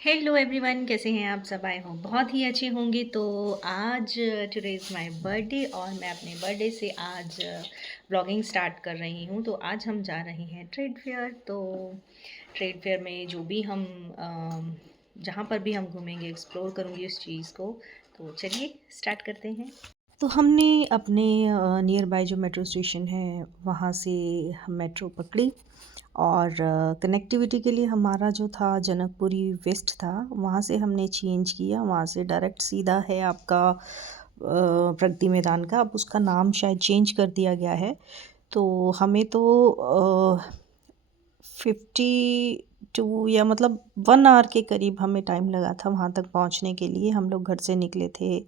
Hello everyone, कैसे हैं आप सब? आए हो बहुत ही अच्छे होंगे। तो आज टुडे इज़ माय बर्थडे और मैं अपने बर्थडे से आज ब्लॉगिंग स्टार्ट कर रही हूँ। तो आज हम जा रहे हैं ट्रेड फेयर। तो ट्रेड फेयर में जो भी हम जहाँ पर भी हम घूमेंगे, एक्सप्लोर करूँगी उस चीज़ को। तो चलिए स्टार्ट करते हैं। तो हमने अपने नियर बाय जो मेट्रो स्टेशन है वहाँ से मेट्रो पकड़ी और कनेक्टिविटी के लिए हमारा जो था जनकपुरी वेस्ट था, वहाँ से हमने चेंज किया। वहाँ से डायरेक्ट सीधा है आपका प्रगति मैदान का। अब उसका नाम शायद चेंज कर दिया गया है। तो हमें तो 52 या मतलब 1 आवर के करीब हमें टाइम लगा था वहाँ तक पहुँचने के लिए। हम लोग घर से निकले थे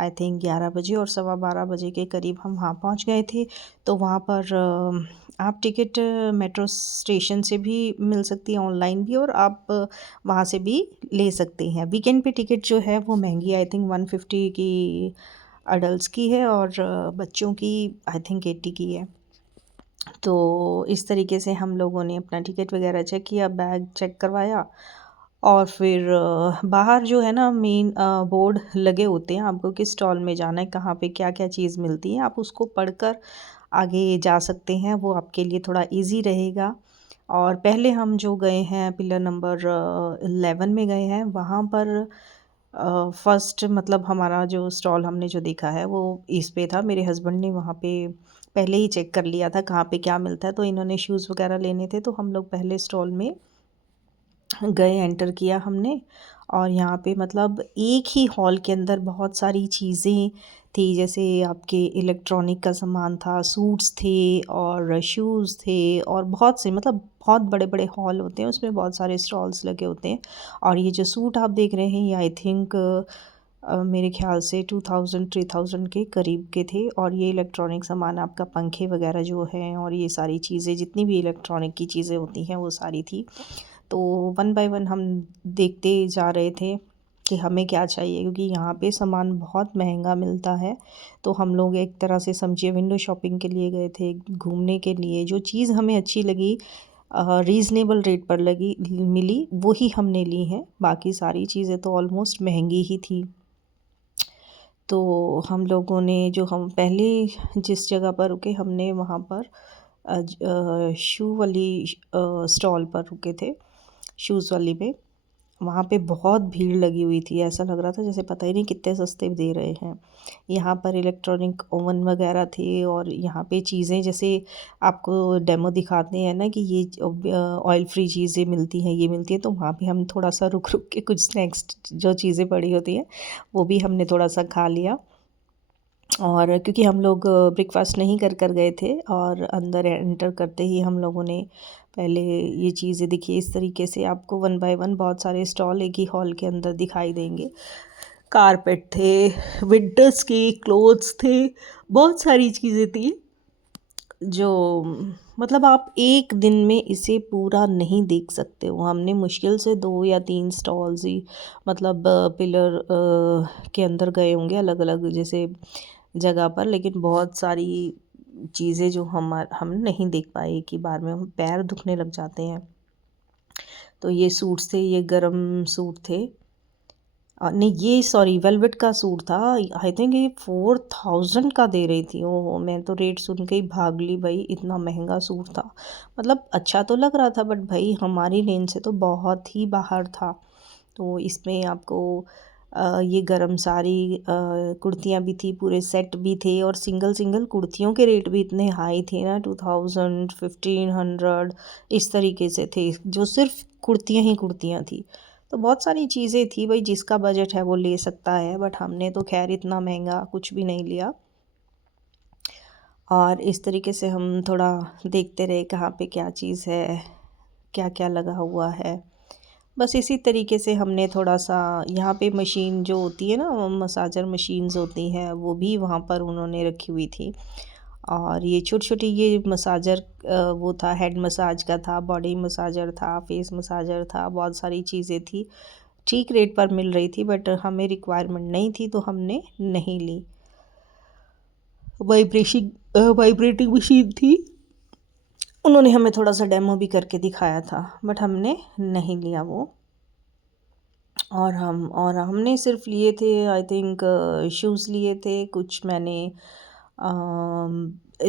आई थिंक 11 बजे और 12:15 बजे के करीब हम वहाँ पहुँच गए थे। तो वहाँ पर आप टिकट मेट्रो स्टेशन से भी मिल सकती है, ऑनलाइन भी, और आप वहाँ से भी ले सकते हैं। वीकेंड पे टिकट जो है वो महंगी, आई थिंक 150 की अडल्ट्स की है और बच्चों की आई थिंक 80 की है। तो इस तरीके से हम लोगों ने अपना टिकट वगैरह चेक किया, बैग चेक करवाया और फिर बाहर जो है ना मेन बोर्ड लगे होते हैं आपको किस स्टॉल में जाना है, कहाँ पे क्या क्या चीज़ मिलती है, आप उसको पढ़कर आगे जा सकते हैं। वो आपके लिए थोड़ा इजी रहेगा। और पहले हम जो गए हैं पिलर नंबर 11 में गए हैं। वहाँ पर फर्स्ट मतलब हमारा जो स्टॉल हमने जो देखा है वो इस पे था। मेरे हस्बैंड ने वहाँ पे पहले ही चेक कर लिया था कहाँ पे क्या मिलता है। तो इन्होंने शूज़ वगैरह लेने थे तो हम लोग पहले स्टॉल में गए, एंटर किया हमने। और यहाँ पे मतलब एक ही हॉल के अंदर बहुत सारी चीज़ें थी, जैसे आपके इलेक्ट्रॉनिक का सामान था, सूट्स थे और शूज़ थे और बहुत से मतलब बहुत बड़े बड़े हॉल होते हैं, उसमें बहुत सारे स्टॉल्स लगे होते हैं। और ये जो सूट आप देख रहे हैं ये आई थिंक मेरे ख्याल से 2000-3000 के करीब के थे। और ये इलेक्ट्रॉनिक सामान आपका पंखे वगैरह जो हैं और ये सारी चीज़ें जितनी भी इलेक्ट्रॉनिक की चीज़ें होती हैं वो सारी थी। तो वन बाय वन हम देखते जा रहे थे कि हमें क्या चाहिए, क्योंकि यहाँ पे सामान बहुत महंगा मिलता है। तो हम लोग एक तरह से समझिए विंडो शॉपिंग के लिए गए थे, घूमने के लिए। जो चीज़ हमें अच्छी लगी, रीज़नेबल रेट पर लगी मिली, वही हमने ली है। बाकी सारी चीज़ें तो ऑलमोस्ट महंगी ही थी। तो हम लोगों ने जो हम पहले जिस जगह पर रुके हमने वहाँ पर शू वाली स्टॉल पर रुके थे, शूज़ वाली पे। वहाँ पे बहुत भीड़ लगी हुई थी, ऐसा लग रहा था जैसे पता ही नहीं कितने सस्ते दे रहे हैं। यहाँ पर इलेक्ट्रॉनिक ओवन वगैरह थे और यहाँ पे चीज़ें जैसे आपको डेमो दिखाते हैं ना कि ये ऑयल फ्री चीज़ें मिलती हैं, ये मिलती है। तो वहाँ पे हम थोड़ा सा रुक रुक के कुछ स्नैक्स जो चीज़ें पड़ी होती हैं वो भी हमने थोड़ा सा खा लिया। और क्योंकि हम लोग ब्रेकफास्ट नहीं कर कर गए थे और अंदर एंटर करते ही हम लोगों ने पहले ये चीज़ें दिखी। इस तरीके से आपको वन बाय वन बहुत सारे स्टॉल एक ही हॉल के अंदर दिखाई देंगे। कारपेट थे, विंटर्स के क्लोथ्स थे, बहुत सारी चीज़ें थी जो मतलब आप एक दिन में इसे पूरा नहीं देख सकते हो। हमने मुश्किल से 2 या 3 स्टॉल्स ही मतलब पिलर के अंदर गए होंगे अलग अलग जैसे जगह पर, लेकिन बहुत सारी चीज़ें जो हम नहीं देख पाए एक ही बार में, हम पैर दुखने लग जाते हैं। तो ये सूट्स थे, ये गरम सूट थे। नहीं, ये सॉरी वेलवेट का सूट था। आई थिंक ये 4000 का दे रही थी। ओहो, मैं तो रेट सुन के ही भाग ली भाई, इतना महंगा सूट था। मतलब अच्छा तो लग रहा था बट भाई हमारी रेंज से तो बहुत ही बाहर था। तो इसमें आपको ये गरम सारी कुर्तियाँ भी थी, पूरे सेट भी थे और सिंगल सिंगल कुर्तियों के रेट भी इतने हाई थे ना, 2000 1500 इस तरीके से थे, जो सिर्फ कुर्तियाँ ही कुर्तियाँ थी। तो बहुत सारी चीज़ें थी भाई, जिसका बजट है वो ले सकता है, बट हमने तो खैर इतना महंगा कुछ भी नहीं लिया। और इस तरीके से हम थोड़ा देखते रहे कहाँ पे क्या चीज़ है, क्या क्या लगा हुआ है। बस इसी तरीके से हमने थोड़ा सा यहाँ पे मशीन जो होती है ना, मसाजर मशीन्स होती हैं, वो भी वहाँ पर उन्होंने रखी हुई थी। और ये छोटी छोटी ये मसाजर वो था, हेड मसाज का था, बॉडी मसाजर था, फेस मसाजर था, बहुत सारी चीज़ें थी। ठीक रेट पर मिल रही थी बट हमें रिक्वायरमेंट नहीं थी तो हमने नहीं ली। वाइब्रेटिंग मशीन थी, उन्होंने हमें थोड़ा सा डेमो भी करके दिखाया था बट हमने नहीं लिया वो। और हमने सिर्फ लिए थे आई थिंक शूज़ लिए थे, कुछ मैंने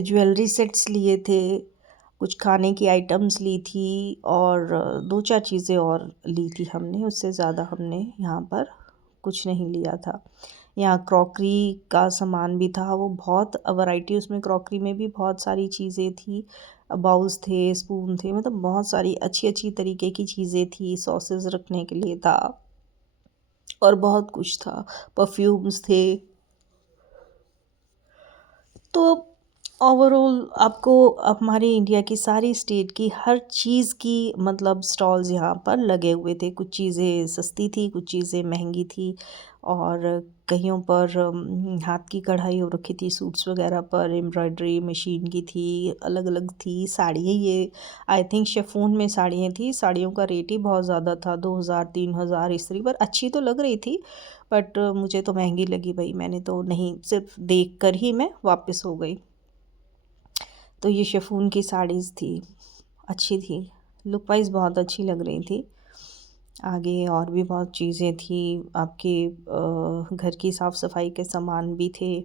ज्वेलरी सेट्स लिए थे, कुछ खाने की आइटम्स ली थी और दो चार चीज़ें और ली थी हमने, उससे ज़्यादा हमने यहाँ पर कुछ नहीं लिया था। यहाँ क्रॉकरी का सामान भी था, वो बहुत वैरायटी उसमें क्रॉकरी में भी बहुत सारी चीज़ें थी, बाउल्स थे, स्पून थे, मतलब बहुत सारी अच्छी अच्छी तरीके की चीज़ें थी, सॉसेस रखने के लिए था और बहुत कुछ था, परफ्यूम्स थे। तो ओवरऑल आपको हमारे इंडिया की सारी स्टेट की हर चीज़ की मतलब स्टॉल्स यहाँ पर लगे हुए थे। कुछ चीज़ें सस्ती थी, कुछ चीज़ें महंगी थी और कहीं पर हाथ की कढ़ाई हो रखी थी सूट्स वगैरह पर, एम्ब्रॉयडरी मशीन की थी, अलग अलग थी। साड़ियाँ ये आई थिंक शिफॉन में साड़ियाँ थी, साड़ियों का रेट ही बहुत ज़्यादा था, 2000 3000 इस तरीके पर। अच्छी तो लग रही थी बट मुझे तो महंगी लगी भाई, मैंने तो नहीं, सिर्फ देख कर ही मैं वापस हो गई। तो ये शिफॉन की साड़ीज़ थी, अच्छी थी, लुक वाइज बहुत अच्छी लग रही थी। आगे और भी बहुत चीज़ें थी, आपके घर की साफ़ सफाई के सामान भी थे।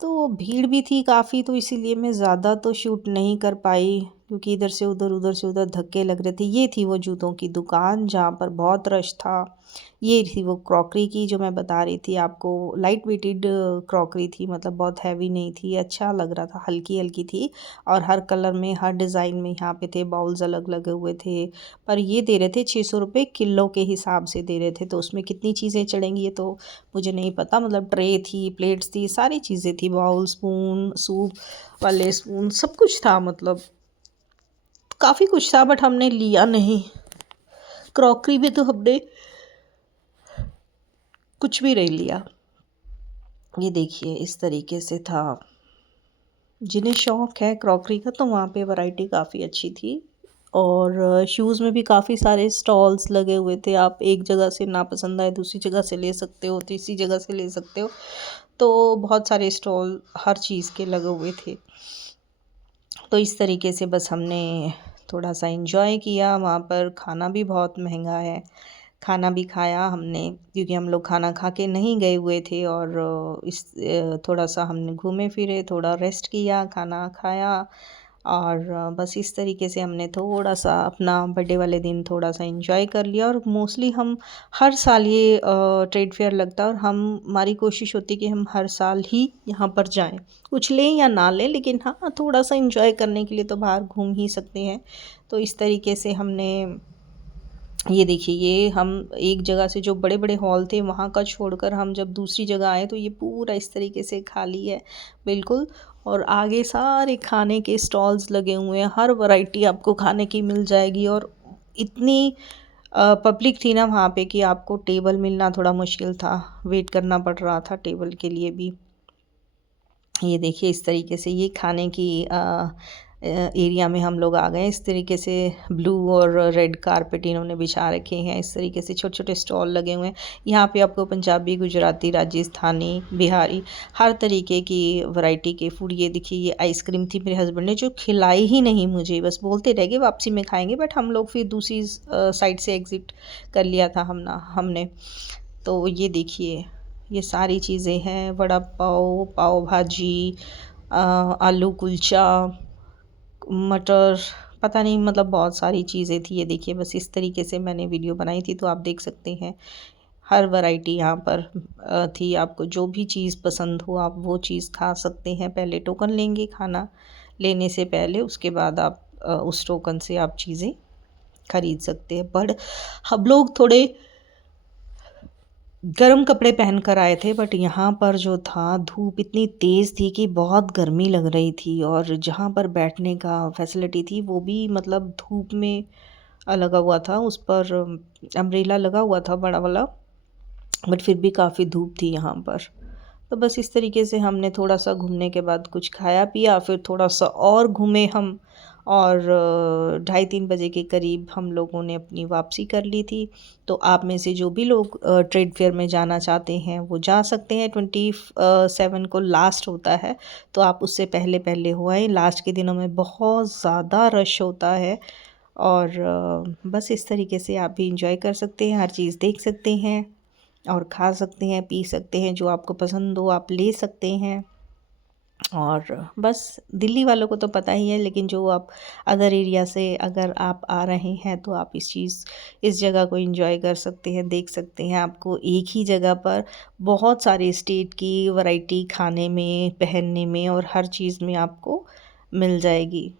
तो भीड़ भी थी काफ़ी, तो इसीलिए मैं ज़्यादा तो शूट नहीं कर पाई क्योंकि इधर से उधर धक्के लग रहे थे। ये थी वो जूतों की दुकान जहाँ पर बहुत रश था। ये थी वो क्रॉकरी की जो मैं बता रही थी आपको, लाइट वेटेड क्रॉकरी थी, मतलब बहुत हैवी नहीं थी, अच्छा लग रहा था, हल्की हल्की थी और हर कलर में हर डिज़ाइन में यहाँ पे थे, बाउल्स अलग लगे हुए थे। पर ये दे रहे थे 600 रुपये किलो के हिसाब से दे रहे थे, तो उसमें कितनी चीज़ें चढ़ेंगी ये तो मुझे नहीं पता। मतलब ट्रे थी, प्लेट्स थी, सारी चीज़ें थी, बाउल, स्पून, सूप वाले स्पून, सब कुछ था, मतलब काफ़ी कुछ था बट हमने लिया नहीं। क्रॉकरी में तो हमने कुछ भी नहीं लिया। ये देखिए इस तरीके से था। जिन्हें शौक़ है क्रॉकरी का तो वहाँ पे वैरायटी काफ़ी अच्छी थी और शूज़ में भी काफ़ी सारे स्टॉल्स लगे हुए थे। आप एक जगह से ना पसंद आए दूसरी जगह से ले सकते हो, तीसरी जगह से ले सकते हो। तो बहुत सारे स्टॉल हर चीज़ के लगे हुए थे। तो इस तरीके से बस हमने थोड़ा सा एंजॉय किया। वहाँ पर खाना भी बहुत महंगा है, खाना भी खाया हमने क्योंकि हम लोग खाना खा के नहीं गए हुए थे और थोड़ा सा हमने घूमे फिरे, थोड़ा रेस्ट किया, खाना खाया और बस इस तरीके से हमने थोड़ा सा अपना बर्थडे वाले दिन थोड़ा सा एंजॉय कर लिया। और मोस्टली हम हर साल ये ट्रेड फेयर लगता है और हमारी कोशिश होती है कि हम हर साल ही यहाँ पर जाएं, कुछ लें या ना लें, लेकिन हाँ थोड़ा सा एंजॉय करने के लिए तो बाहर घूम ही सकते हैं। तो इस तरीके से हमने, ये देखिए ये हम एक जगह से जो बड़े बड़े हॉल थे वहाँ का छोड़कर हम जब दूसरी जगह आए तो ये पूरा इस तरीके से खाली है बिल्कुल। और आगे सारे खाने के स्टॉल्स लगे हुए हैं, हर वैरायटी आपको खाने की मिल जाएगी और इतनी पब्लिक थी ना वहाँ पे कि आपको टेबल मिलना थोड़ा मुश्किल था, वेट करना पड़ रहा था टेबल के लिए भी। ये देखिए इस तरीके से ये खाने की एरिया में हम लोग आ गए। इस तरीके से ब्लू और रेड कारपेट इन्होंने बिछा रखे हैं, इस तरीके से छोटे छोटे स्टॉल लगे हुए हैं। यहाँ पे आपको पंजाबी, गुजराती, राजस्थानी, बिहारी हर तरीके की वैरायटी के फूड। ये देखिए ये आइसक्रीम थी, मेरे हस्बैंड ने जो खिलाई ही नहीं मुझे, बस बोलते रह गए वापसी में खाएंगे, बट हम लोग फिर दूसरी साइड से एग्ज़िट कर लिया था हमने। तो ये देखिए ये सारी चीज़ें हैं, वड़ा पाव, पाव भाजी, आलू कुलचा, मटर, पता नहीं, मतलब बहुत सारी चीज़ें थी। ये देखिए बस इस तरीके से मैंने वीडियो बनाई थी, तो आप देख सकते हैं हर वैरायटी यहाँ पर थी। आपको जो भी चीज़ पसंद हो आप वो चीज़ खा सकते हैं। पहले टोकन लेंगे खाना लेने से पहले, उसके बाद आप उस टोकन से आप चीज़ें खरीद सकते हैं। बट हम लोग थोड़े गर्म कपड़े पहन कर आए थे बट यहाँ पर जो था धूप इतनी तेज़ थी कि बहुत गर्मी लग रही थी और जहाँ पर बैठने का फैसिलिटी थी वो भी मतलब धूप में लगा हुआ था, उस पर अम्ब्रेला लगा हुआ था बड़ा वाला, बट फिर भी काफ़ी धूप थी यहाँ पर। तो बस इस तरीके से हमने थोड़ा सा घूमने के बाद कुछ खाया पिया, फिर थोड़ा सा और घूमे हम और 2:30-3 बजे के करीब हम लोगों ने अपनी वापसी कर ली थी। तो आप में से जो भी लोग ट्रेड फेयर में जाना चाहते हैं वो जा सकते हैं। 27 को लास्ट होता है, तो आप उससे पहले पहले हो आएँ। लास्ट के दिनों में बहुत ज़्यादा रश होता है और बस इस तरीके से आप भी इंजॉय कर सकते हैं, हर चीज़ देख सकते हैं और खा सकते हैं, पी सकते हैं, जो आपको पसंद हो आप ले सकते हैं। और बस दिल्ली वालों को तो पता ही है, लेकिन जो आप अदर एरिया से अगर आप आ रहे हैं तो आप इस जगह को एंजॉय कर सकते हैं, देख सकते हैं। आपको एक ही जगह पर बहुत सारे स्टेट की वैरायटी खाने में, पहनने में और हर चीज़ में आपको मिल जाएगी।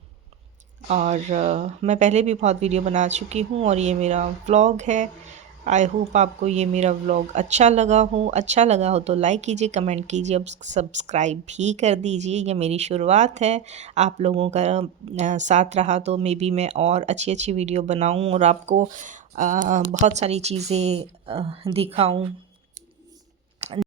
और मैं पहले भी बहुत वीडियो बना चुकी हूँ और ये मेरा व्लॉग है। आई होप आपको ये मेरा व्लॉग अच्छा लगा हो तो लाइक कीजिए, कमेंट कीजिए, अब सब्सक्राइब भी कर दीजिए। ये मेरी शुरुआत है, आप लोगों का साथ रहा तो मे बी मैं और अच्छी वीडियो बनाऊं और आपको बहुत सारी चीज़ें दिखाऊं।